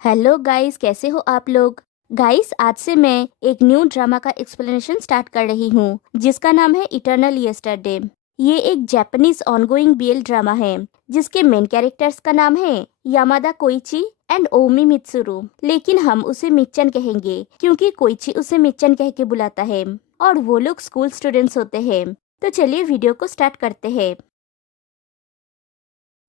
Hello guys, कैसे हो आप लोग। गाइस, आज से मैं एक न्यू ड्रामा का एक्सप्लेनेशन स्टार्ट कर रही हूँ जिसका नाम है इटर्नल यस्टरडे। ये एक जापानीज ऑनगोइंग बीएल ड्रामा है जिसके मेन कैरेक्टर्स का नाम है Yamada Koichi and Omi Mitsuru, लेकिन हम उसे मिच्चन कहेंगे क्योंकि कोइची उसे मिच्चन कह के बुलाता है और वो लोग स्कूल स्टूडेंट्स होते हैं। तो चलिए वीडियो को स्टार्ट करते हैं।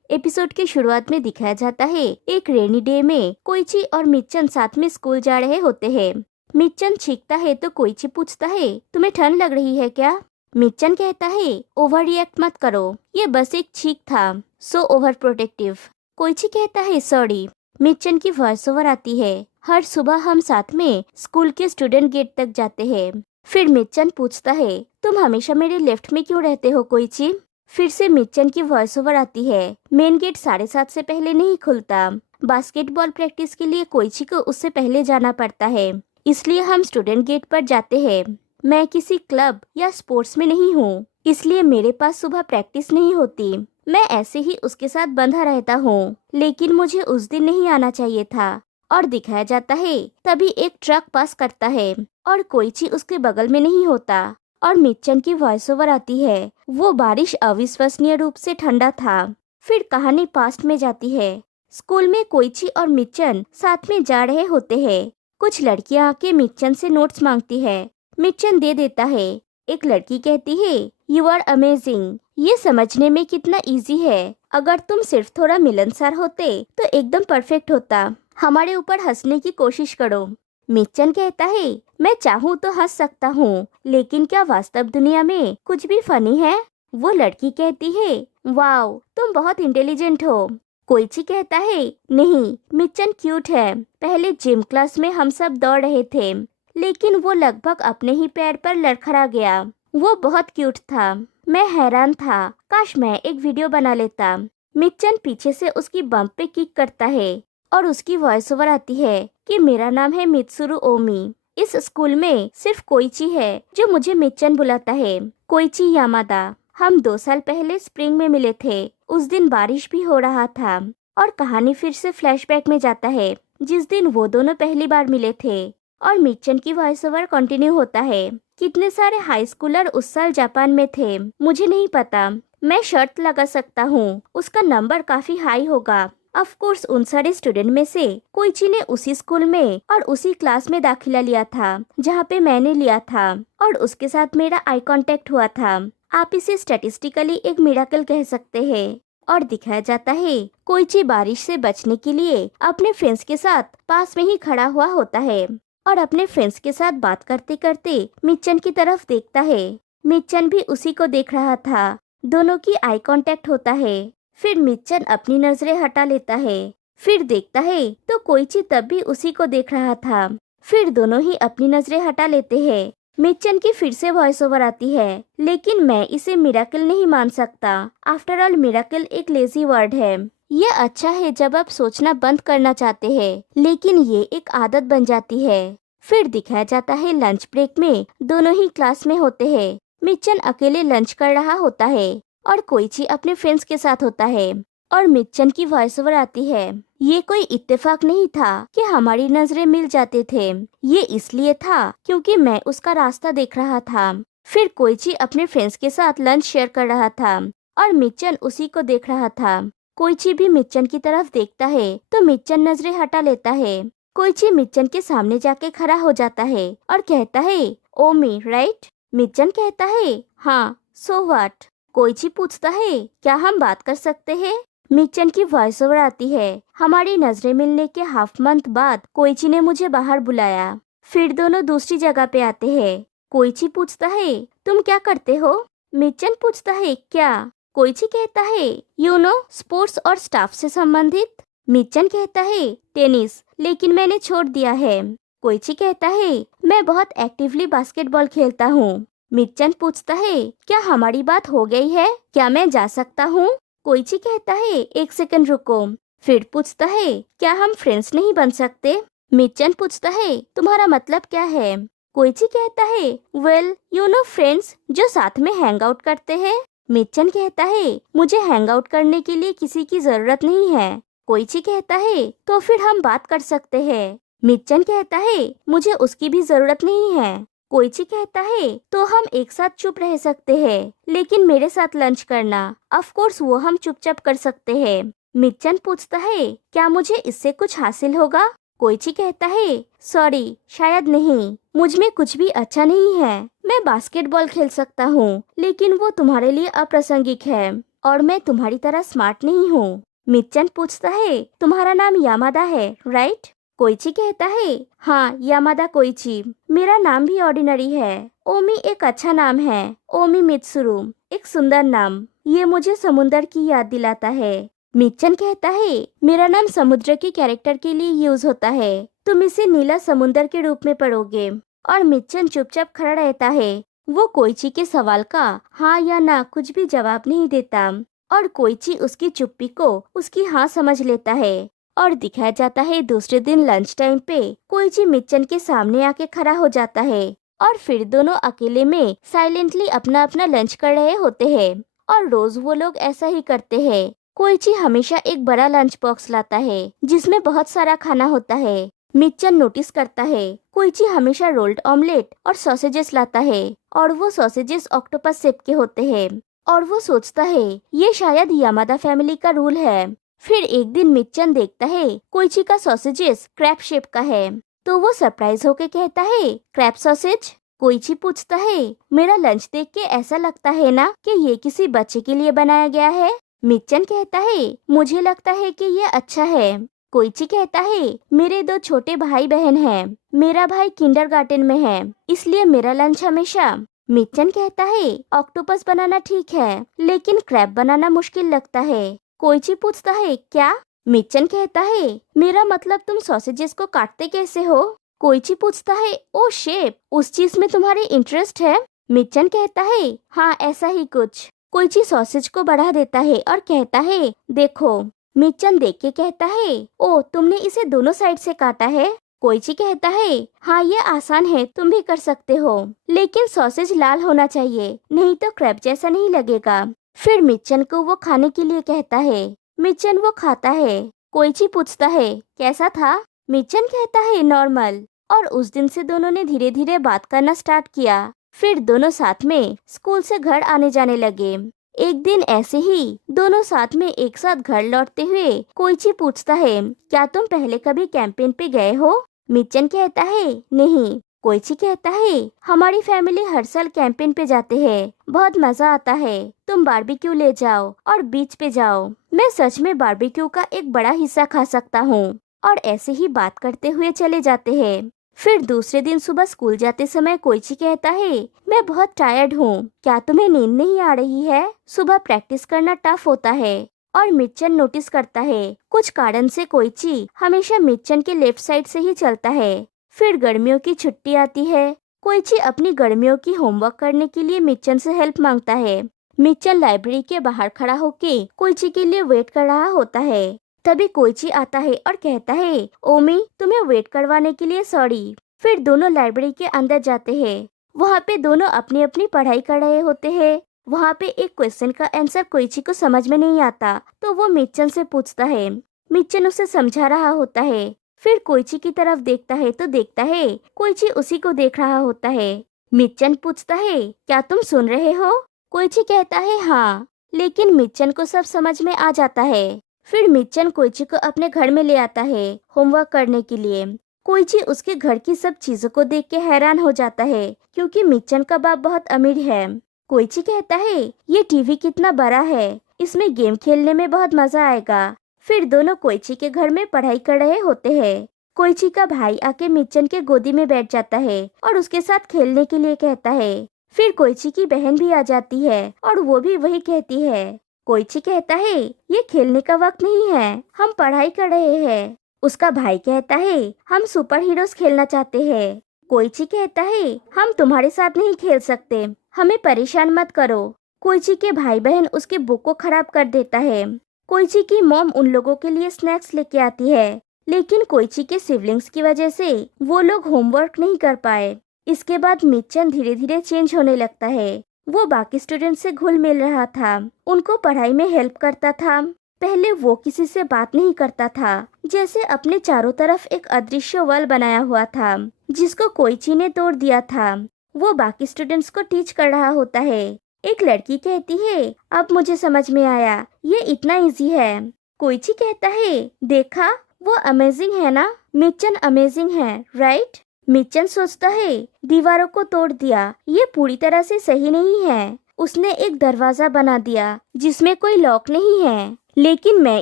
एपिसोड की शुरुआत में दिखाया जाता है एक रेनी डे में कोइची और मिच्चन साथ में स्कूल जा रहे होते हैं। मिच्चन छींकता है तो कोइची पूछता है, तुम्हें ठंड लग रही है क्या। मिच्चन कहता है, ओवर रिएक्ट मत करो, ये बस एक छींक था, सो ओवर प्रोटेक्टिव। कोइची कहता है, सॉरी। मिच्चन की वॉइस ओवर आती है, हर सुबह हम साथ में स्कूल के स्टूडेंट गेट तक जाते हैं। फिर मिच्चन पूछता है, तुम हमेशा मेरे लेफ्ट में क्यों रहते हो कोइची। फिर से मिच्चन की वॉइस ओवर आती है, मेन गेट 7:30 से पहले नहीं खुलता। बास्केटबॉल प्रैक्टिस के लिए कोइची को उससे पहले जाना पड़ता है, इसलिए हम स्टूडेंट गेट पर जाते हैं। मैं किसी क्लब या स्पोर्ट्स में नहीं हूँ, इसलिए मेरे पास सुबह प्रैक्टिस नहीं होती। मैं ऐसे ही उसके साथ बंधा रहता हूँ, लेकिन मुझे उस दिन नहीं आना चाहिए था। और दिखाया जाता है तभी एक ट्रक पास करता है और कोइची उसके बगल में नहीं होता। और मिच्चन की वॉइस ओवर आती है, वो बारिश अविश्वसनीय रूप से ठंडा था। फिर कहानी पास्ट में जाती है। स्कूल में कोइची और मिच्चन साथ में जा रहे होते हैं। कुछ लड़कियां आके मिच्चन से नोट्स मांगती है, मिच्चन दे देता है। एक लड़की कहती है, यू आर अमेजिंग। ये समझने में कितना इजी है, अगर तुम सिर्फ थोड़ा मिलनसार होते तो एकदम परफेक्ट होता। हमारे ऊपर हंसने की कोशिश करो। मिच्चन कहता है, मैं चाहूँ तो हंस सकता हूँ, लेकिन क्या वास्तव दुनिया में कुछ भी फनी है। वो लड़की कहती है, वाओ, तुम बहुत इंटेलिजेंट हो। कोइची कहता है, नहीं, मिच्चन क्यूट है। पहले जिम क्लास में हम सब दौड़ रहे थे, लेकिन वो लगभग अपने ही पैर पर लड़खड़ा गया। वो बहुत क्यूट था। मैं हैरान था, काश मैं एक वीडियो बना लेता। मिच्चन पीछे से उसकी बम्प पे किक करता है और उसकी वॉइस ओवर आती है कि मेरा नाम है मित्सुरु ओमी। इस स्कूल में सिर्फ कोइची है जो मुझे मिच्चन बुलाता है, कोइची यामादा। हम 2 साल पहले स्प्रिंग में मिले थे, उस दिन बारिश भी हो रहा था। और कहानी फिर से फ्लैशबैक में जाता है जिस दिन वो दोनों पहली बार मिले थे। और मिच्चन की वॉइस ओवर कंटिन्यू होता है, कितने सारे हाई स्कूलर उस साल जापान में थे मुझे नहीं पता। मैं शर्त लगा सकता हूँ उसका नंबर काफी हाई होगा। ऑफ कोर्स उन सारे स्टूडेंट में से कोइची ने उसी स्कूल में और उसी क्लास में दाखिला लिया था जहाँ पे मैंने लिया था, और उसके साथ मेरा आई कांटेक्ट हुआ था। आप इसे स्टैटिस्टिकली एक मिरेकल कह सकते हैं। और दिखाया जाता है कोइची बारिश से बचने के लिए अपने फ्रेंड्स के साथ पास में ही खड़ा हुआ होता है और अपने फ्रेंड्स के साथ बात करते करते मिच्चन की तरफ देखता है। मिच्चन भी उसी को देख रहा था, दोनों की आई कांटेक्ट होता है। फिर मिच्चन अपनी नजरें हटा लेता है, फिर देखता है तो कोइची तब भी उसी को देख रहा था। फिर दोनों ही अपनी नजरें हटा लेते हैं। मिच्चन की फिर से वॉइस ओवर आती है, लेकिन मैं इसे मिरेकल नहीं मान सकता। आफ्टर ऑल मिरेकल एक लेजी वर्ड है। ये अच्छा है जब आप सोचना बंद करना चाहते हैं, लेकिन ये एक आदत बन जाती है। फिर दिखाया जाता है लंच ब्रेक में दोनों ही क्लास में होते हैं। मिच्चन अकेले लंच कर रहा होता है और कोइची अपने फ्रेंड्स के साथ होता है। और मिच्चन की वॉइस ओवर आती है, ये कोई इत्तेफाक नहीं था कि हमारी नजरें मिल जाते थे, ये इसलिए था क्योंकि मैं उसका रास्ता देख रहा था। फिर कोइची अपने फ्रेंड्स के साथ लंच शेयर कर रहा था और मिच्चन उसी को देख रहा था। कोइची भी मिच्चन की तरफ देखता है तो मिच्चन नजरें हटा लेता है। कोइची मिच्चन के सामने जाके खड़ा हो जाता है और कहता है, ओमी राइट। मिच्चन कहता है, हाँ, सो व्हाट। कोइची पूछता है, क्या हम बात कर सकते हैं। मिच्चन की वॉइस ओवर आती है, हमारी नजरें मिलने के हाफ मंथ बाद कोइची ने मुझे बाहर बुलाया। फिर दोनों दूसरी जगह पे आते हैं। कोइची पूछता है, तुम क्या करते हो। मिच्चन पूछता है, क्या। कोइची कहता है, यू नो, स्पोर्ट्स और स्टाफ से संबंधित। मिच्चन कहता है, टेनिस, लेकिन मैंने छोड़ दिया है। कोइची कहता है, मैं बहुत एक्टिवली बास्केटबॉल खेलता हूँ। मिच्चन पूछता है, क्या हमारी बात हो गई है, क्या मैं जा सकता हूँ। कोइची कहता है, एक सेकंड रुको। फिर पूछता है, क्या हम फ्रेंड्स नहीं बन सकते। मिच्चन पूछता है, तुम्हारा मतलब क्या है। कोइची कहता है, वेल यू नो, फ्रेंड्स जो साथ में हैंग आउट करते हैं। मिच्चन कहता है, मुझे हैंग आउट करने के लिए किसी की जरूरत नहीं है। कोइची कहता है तो फिर हम बात कर सकते हैं। मिच्चन कहता है मुझे उसकी भी जरूरत नहीं है। कोइची कहता है तो हम एक साथ चुप रह सकते हैं, लेकिन मेरे साथ लंच करना। ऑफ कोर्स वो हम चुपचाप कर सकते हैं। मिच्चन पूछता है क्या मुझे इससे कुछ हासिल होगा? कोइची कहता है सॉरी, शायद नहीं, मुझ में कुछ भी अच्छा नहीं है। मैं बास्केटबॉल खेल सकता हूँ, लेकिन वो तुम्हारे लिए अप्रासंगिक है और मैं तुम्हारी तरह स्मार्ट नहीं हूँ। मिच्चन पूछता है तुम्हारा नाम यामादा है, राइट? कोइची कहता है हाँ, यामादा कोइची। मेरा नाम भी ऑर्डिनरी है। ओमी एक अच्छा नाम है, ओमी मित्सुरु, एक सुंदर नाम। ये मुझे समुंदर की याद दिलाता है। मिच्चन कहता है मेरा नाम समुद्र के कैरेक्टर के लिए यूज होता है, तुम इसे नीला समुंदर के रूप में पढ़ोगे। और मिच्चन चुपचाप खड़ा रहता है। वो कोइची के सवाल का हाँ या ना कुछ भी जवाब नहीं देता और कोइची उसकी चुप्पी को उसकी हाँ समझ लेता है। और दिखाया जाता है दूसरे दिन लंच टाइम पे कोइची मिच्चन के सामने आके खड़ा हो जाता है और फिर दोनों अकेले में साइलेंटली अपना अपना लंच कर रहे होते हैं। और रोज वो लोग ऐसा ही करते हैं। कोइची हमेशा एक बड़ा लंच बॉक्स लाता है जिसमें बहुत सारा खाना होता है। मिच्चन नोटिस करता है कोइची हमेशा रोल्ड ऑमलेट और सॉसेजेस लाता है और वो सॉसेजेस ऑक्टोपस शेप के होते हैं। और वो सोचता है ये शायद यामादा फैमिली का रूल है। फिर एक दिन मिच्चन देखता है कोइची का सॉसेजेस क्रैब शेप का है, तो वो सरप्राइज होके कहता है क्रैब सॉसेज? कोइची पूछता है मेरा लंच देख के ऐसा लगता है ना कि ये किसी बच्चे के लिए बनाया गया है? मिच्चन कहता है मुझे लगता है कि ये अच्छा है। कोइची कहता है मेरे 2 छोटे भाई बहन हैं। मेरा भाई किंडरगार्टन में है, इसलिए मेरा लंच हमेशा। मिच्चन कहता है ऑक्टोपस बनाना ठीक है, लेकिन क्रैब बनाना मुश्किल लगता है। कोइची पूछता है क्या? मिच्चन कहता है मेरा मतलब तुम सॉसेजेस को काटते कैसे हो? कोइची पूछता है ओ शेप, उस चीज में तुम्हारी इंटरेस्ट है? मिच्चन कहता है हाँ, ऐसा ही कुछ। कोइची सॉसेज को बढ़ा देता है और कहता है देखो। मिच्चन देख के कहता है ओ, तुमने इसे दोनों साइड से काटा है? कोइची कहता है हाँ, ये आसान है, तुम भी कर सकते हो, लेकिन सॉसेज लाल होना चाहिए, नहीं तो क्रैब जैसा नहीं लगेगा। फिर मिच्चन को वो खाने के लिए कहता है। मिच्चन वो खाता है। कोइची पूछता है कैसा था? मिच्चन कहता है नॉर्मल। और उस दिन से दोनों ने धीरे धीरे बात करना स्टार्ट किया। फिर दोनों साथ में स्कूल से घर आने जाने लगे। एक दिन ऐसे ही दोनों साथ में एक साथ घर लौटते हुए कोइची पूछता है क्या तुम पहले कभी कैंपेन पे गए हो? मिच्चन कहता है नहीं। कोइची कहता है हमारी फैमिली हर साल कैंपेन पे जाते हैं, बहुत मजा आता है। तुम बारबेक्यू ले जाओ और बीच पे जाओ। मैं सच में बारबेक्यू का एक बड़ा हिस्सा खा सकता हूँ। और ऐसे ही बात करते हुए चले जाते हैं। फिर दूसरे दिन सुबह स्कूल जाते समय कोइची कहता है मैं बहुत टायर्ड हूँ, क्या तुम्हें नींद नहीं आ रही है? सुबह प्रैक्टिस करना टफ होता है। और मिच्चन नोटिस करता है कुछ कारण से कोइची हमेशा मिच्चन के लेफ्ट साइड से ही चलता है। फिर गर्मियों की छुट्टी आती है। कोइची अपनी गर्मियों की होमवर्क करने के लिए मिच्चन से हेल्प मांगता है। मिच्चन लाइब्रेरी के बाहर खड़ा होके कोइची के लिए वेट कर रहा होता है। तभी कोइची आता है और कहता है ओमी, तुम्हें वेट करवाने के लिए सॉरी। फिर दोनों लाइब्रेरी के अंदर जाते हैं। वहाँ पे दोनों अपनी अपनी पढ़ाई कर रहे होते हैं। वहाँ पे एक क्वेश्चन का आंसर कोइची को समझ में नहीं आता, तो वो मिच्चन से पूछता है। मिच्चन उसे समझा रहा होता है। फिर कोइची की तरफ देखता है तो देखता है कोइची उसी को देख रहा होता है। मिच्चन पूछता है क्या तुम सुन रहे हो? कोइची कहता है हाँ, लेकिन मिच्चन को सब समझ में आ जाता है। फिर मिच्चन कोइची को अपने घर में ले आता है होमवर्क करने के लिए। कोइची उसके घर की सब चीजों को देख के हैरान हो जाता है, क्योंकि मिच्चन का बाप बहुत अमीर है। कोइची कहता है ये टीवी कितना बड़ा है, इसमें गेम खेलने में बहुत मजा आएगा। फिर दोनों कोइची के घर में पढ़ाई कर रहे होते हैं। कोइची का भाई आके मिच्चन के गोदी में बैठ जाता है और उसके साथ खेलने के लिए कहता है। फिर कोइची की बहन भी आ जाती है और वो भी वही कहती है। कोइची कहता है ये खेलने का वक्त नहीं है, हम पढ़ाई कर रहे हैं। उसका भाई कहता है हम सुपर हीरोज खेलना चाहते हैं। कोइची कहता है हम तुम्हारे साथ नहीं खेल सकते, हमें परेशान मत करो। कोइची के भाई बहन उसके बुक को खराब कर देता है। कोइची की मॉम उन लोगों के लिए स्नैक्स लेके आती है, लेकिन कोइची के सिबलिंग्स की वजह से वो लोग होमवर्क नहीं कर पाए। इसके बाद मिच्चन धीरे धीरे चेंज होने लगता है। वो बाकी स्टूडेंट से घुल मिल रहा था, उनको पढ़ाई में हेल्प करता था। पहले वो किसी से बात नहीं करता था, जैसे अपने चारों तरफ एक अदृश्य वॉल बनाया हुआ था जिसको कोइची ने तोड़ दिया था। वो बाकी स्टूडेंट्स को टीच कर रहा होता है। एक लड़की कहती है, अब मुझे समझ में आया, ये इतना इजी है। कोइची कहता है, देखा, वो अमेजिंग है ना? मिच्चन अमेजिंग है, राइट? मिच्चन सोचता है, दीवारों को तोड़ दिया, ये पूरी तरह से सही नहीं है। उसने एक दरवाजा बना दिया जिसमें कोई लॉक नहीं है, लेकिन मैं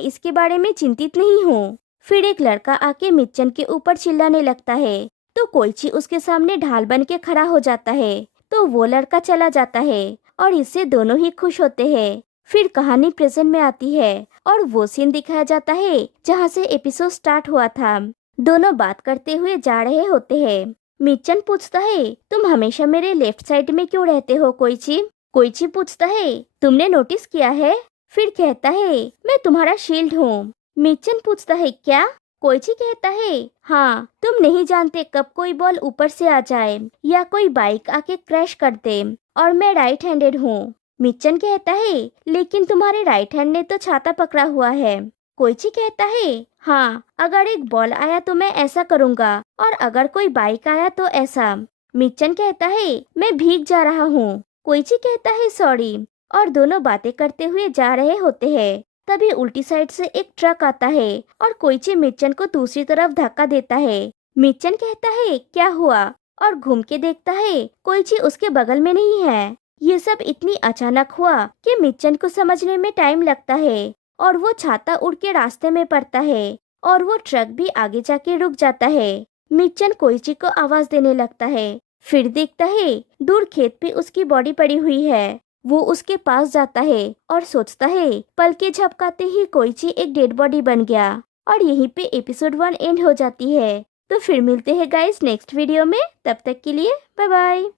इसके बारे में चिंतित नहीं हूँ। फिर एक लड़का आके मिच्चन के ऊपर चिल्लाने लगता है, तो कोइची उसके सामने ढाल बन के खड़ा हो जाता है। तो वो लड़का चला जाता है और इससे दोनों ही खुश होते हैं। फिर कहानी प्रेजेंट में आती है और वो सीन दिखाया जाता है जहाँ से एपिसोड स्टार्ट हुआ था। दोनों बात करते हुए जा रहे होते हैं। मिच्चन पूछता है, तुम हमेशा मेरे लेफ्ट साइड में क्यों रहते हो कोइची? कोइची पूछता है, तुमने नोटिस किया है? फिर कहता है, मैं तुम्हारा शील्ड हूँ। मिच्चन पूछता है, क्या? कोइची कहता है, हाँ, तुम नहीं जानते कब कोई बॉल ऊपर से आ जाए या कोई बाइक आके क्रैश कर दे, और मैं राइट हैंडेड हूँ। मिच्चन कहता है, लेकिन तुम्हारे राइट हैंड ने तो छाता पकड़ा हुआ है। कोइची कहता है, हाँ, अगर एक बॉल आया तो मैं ऐसा करूँगा, और अगर कोई बाइक आया तो ऐसा। मिच्चन कहता है, मैं भीग जा रहा हूँ। कोइची कहता है, सॉरी, और दोनों बातें करते हुए जा रहे होते हैं। तभी उल्टी साइड से एक ट्रक आता है और कोइची मिच्चन को दूसरी तरफ धक्का देता है। मिच्चन कहता है, क्या हुआ? और घूम के देखता है, कोइची उसके बगल में नहीं है। ये सब इतनी अचानक हुआ कि मिच्चन को समझने में टाइम लगता है, और वो छाता उड़ के रास्ते में पड़ता है और वो ट्रक भी आगे जाके रुक जाता है। मिच्चन कोइची को आवाज देने लगता है। फिर देखता है दूर खेत पे उसकी बॉडी पड़ी हुई है। वो उसके पास जाता है और सोचता है, पलके झपकाते ही कोइची एक डेड बॉडी बन गया। और यहीं पे एपिसोड 1 एंड हो जाती है। तो फिर मिलते हैं गाइस नेक्स्ट वीडियो में। तब तक के लिए बाय बाय।